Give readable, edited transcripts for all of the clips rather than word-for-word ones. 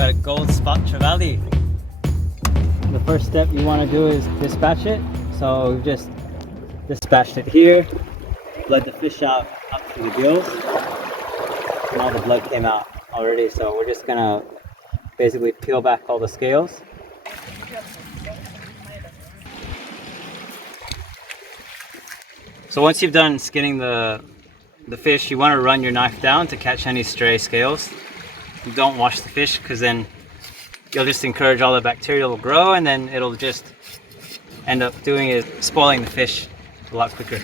got a gold spot Trevalley. The first step you want to do is dispatch it. So we've just dispatched it here, bled the fish out up to the gills, and all the blood came out already. So we're just gonna basically peel back all the scales. So once you've done skinning the fish, you want to run your knife down to catch any stray scales. You don't wash the fish, because then you'll just encourage all the bacteria will grow, and then it'll just end up doing is spoiling the fish a lot quicker.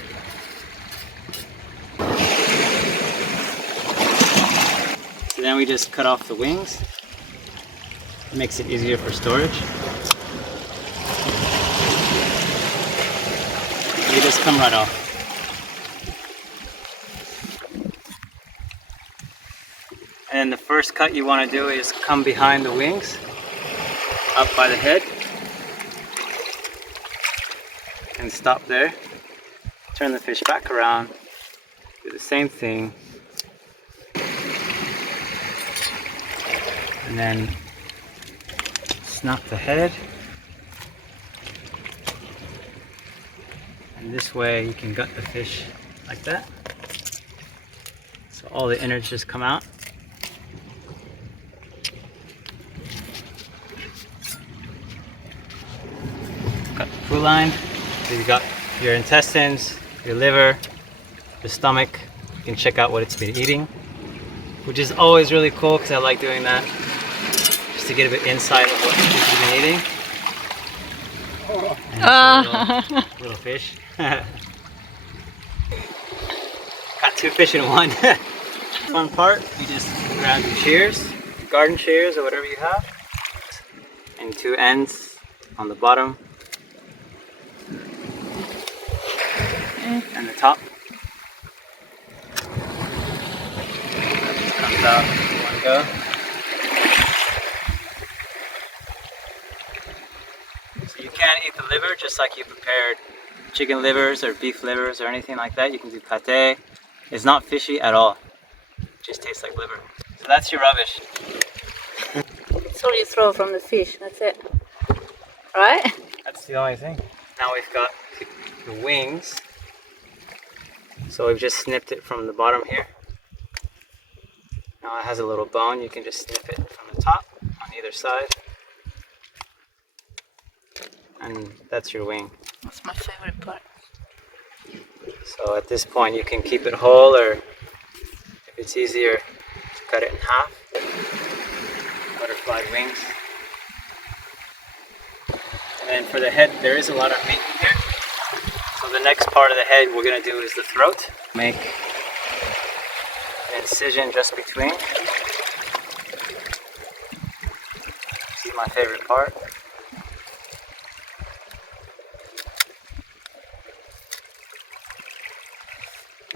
So then we just cut off the wings. It makes it easier for storage. You just come right off. And the first cut you want to do is come behind the wings, up by the head, and stop there. Turn the fish back around, do the same thing, and then snap the head. And this way you can gut the fish like that. So all the innards just come out. Got the food line. So you've got your intestines, your liver, the stomach. You can check out what it's been eating, which is always really cool because I like doing that, just to get a bit insight of what it's been eating. Little fish. Got two fish in one. Fun part, you just grab your shears, garden shears or whatever you have, and two ends on the bottom and the top. That just comes out in one go. So you can eat the liver just like you prepared chicken livers or beef livers or anything like that. You can do pate. It's not fishy at all. It just tastes like liver. So that's your rubbish. It's all you throw from the fish, that's it. Right? That's the only thing. Now we've got the wings. So we've just snipped it from the bottom here. Now it has a little bone. You can just snip it from the top on either side. And that's your wing. That's my favorite part. So at this point you can keep it whole, or if it's easier to cut it in half. Butterfly wings. And then for the head, there is a lot of meat here. So the next part of the head we're going to do is the throat. Make an incision just between. This is my favorite part.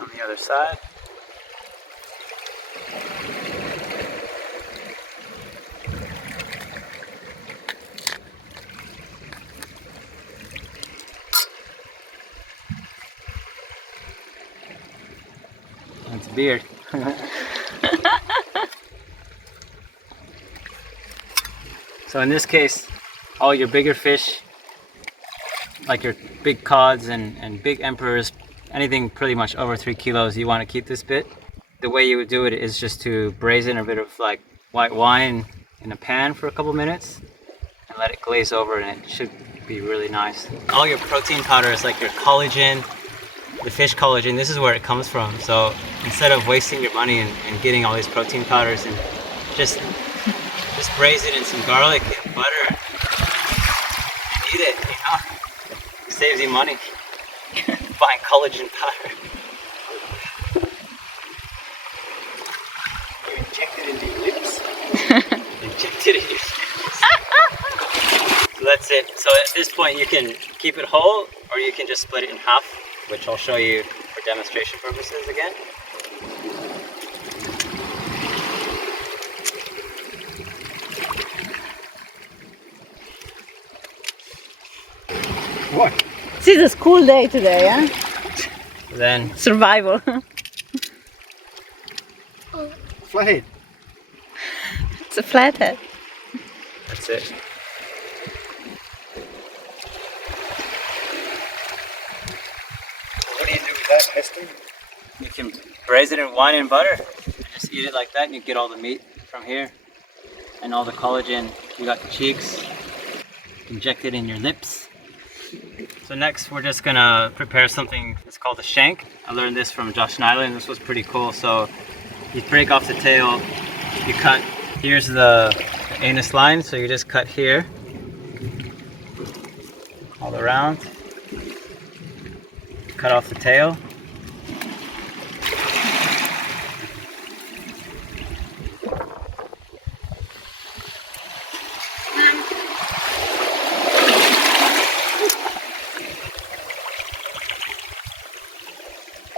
On the other side. It's a beard. So in this case, all your bigger fish, like your big cods and big emperors, anything pretty much over 3 kilos, you want to keep this bit. The way you would do it is just to braise in a bit of like white wine in a pan for a couple minutes and let it glaze over, and it should be really nice. All your protein powders, like your collagen, the fish collagen, this is where it comes from. So instead of wasting your money and getting all these protein powders, and just braise it in some garlic and butter and eat it, you know? It saves you money. Buying collagen powder. You inject it into your lips. Inject it in your lips. So that's it. So at this point you can keep it whole, or you can just split it in half, which I'll show you for demonstration purposes again. What? This is a school day today, huh? Then Survival. Flathead. It's a flathead. That's it. What do you do with that, Heston? You can braise it in wine and butter and just eat it like that, and you get all the meat from here and all the collagen. You got the cheeks, inject it in your lips. So next we're just gonna prepare something that's called a shank. I learned this from Josh Niland. This was pretty cool. So you break off the tail, you cut, here's the anus line, so you just cut here all around, cut off the tail.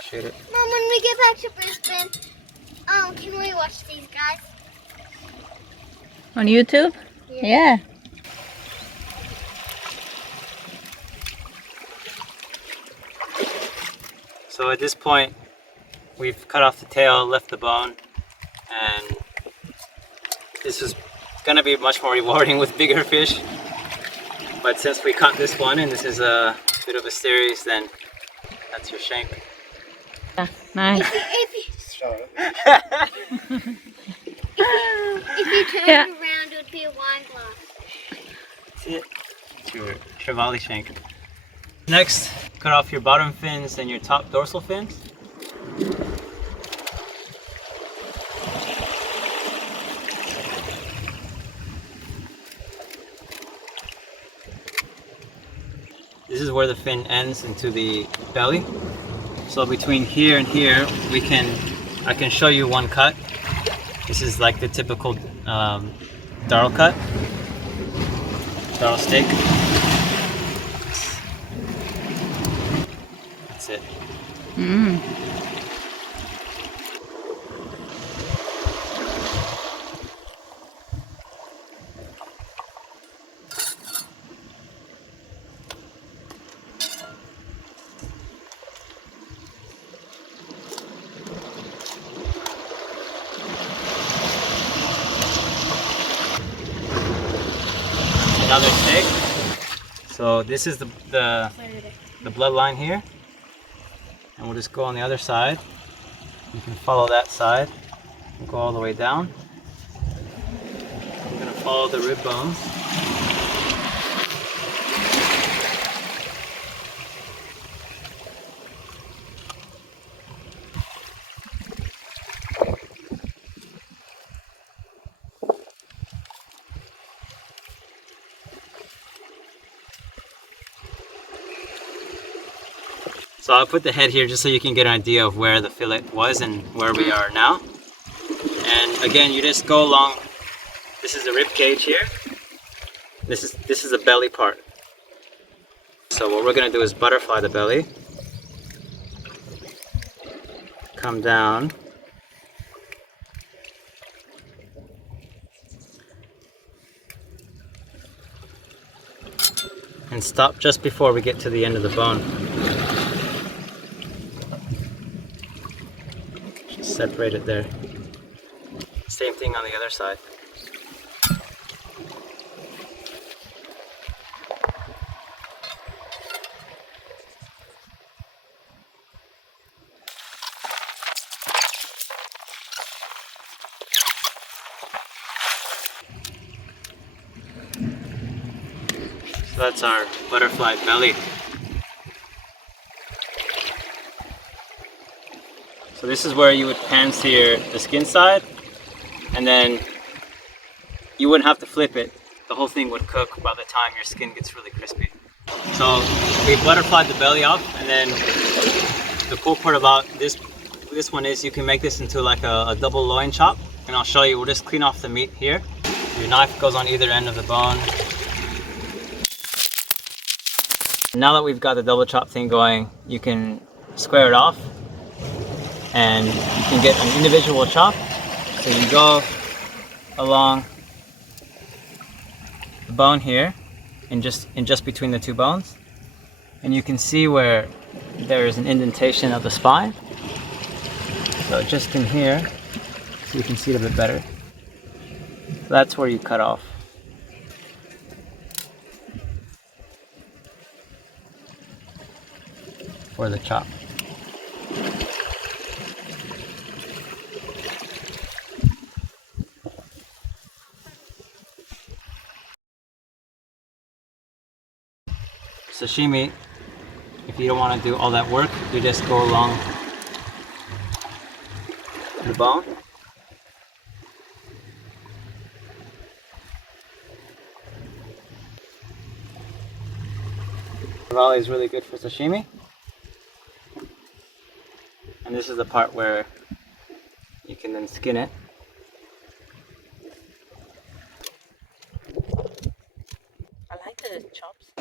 Shoot it. Mom, when we get back to Brisbane, can we watch these guys? On YouTube? Yeah. So at this point, we've cut off the tail, left the bone, and this is going to be much more rewarding with bigger fish. But since we caught this one, and this is a bit of a series, then that's your shank. Yeah, nice. Sorry. If you turn Yeah. it around, it would be a wine glass. That's it. It's your Trevalley shank. Next, cut off your bottom fins and your top dorsal fins. This is where the fin ends into the belly. So between here and here, I can show you one cut. This is like the typical darl cut, darl steak. That's it. Mm. Another steak. So this is the bloodline here, and we'll just go on the other side. You can follow that side and go all the way down. I'm gonna follow the rib bones. So I'll put the head here just so you can get an idea of where the fillet was and where we are now. And again, you just go along. This is the rib cage here. This is the belly part. So what we're gonna do is butterfly the belly. Come down. And stop just before we get to the end of the bone. Just separate it there. Same thing on the other side. So that's our butterfly belly. So this is where you would pan-sear the skin side, and then you wouldn't have to flip it. The whole thing would cook by the time your skin gets really crispy. So we butterflied the belly off, and then the cool part about this one is you can make this into like a double loin chop, and I'll show you. We'll just clean off the meat here. Your knife goes on either end of the bone. Now that we've got the double chop thing going, you can square it off and you can get an individual chop. So you go along the bone here and just between the two bones, and you can see where there is an indentation of the spine. So just in here, so you can see it a bit better. So that's where you cut off. for the chop. Sashimi, if you don't want to do all that work, you just go along the bone. Trevalley is really good for sashimi. And this is the part where you can then skin it. I like the chops.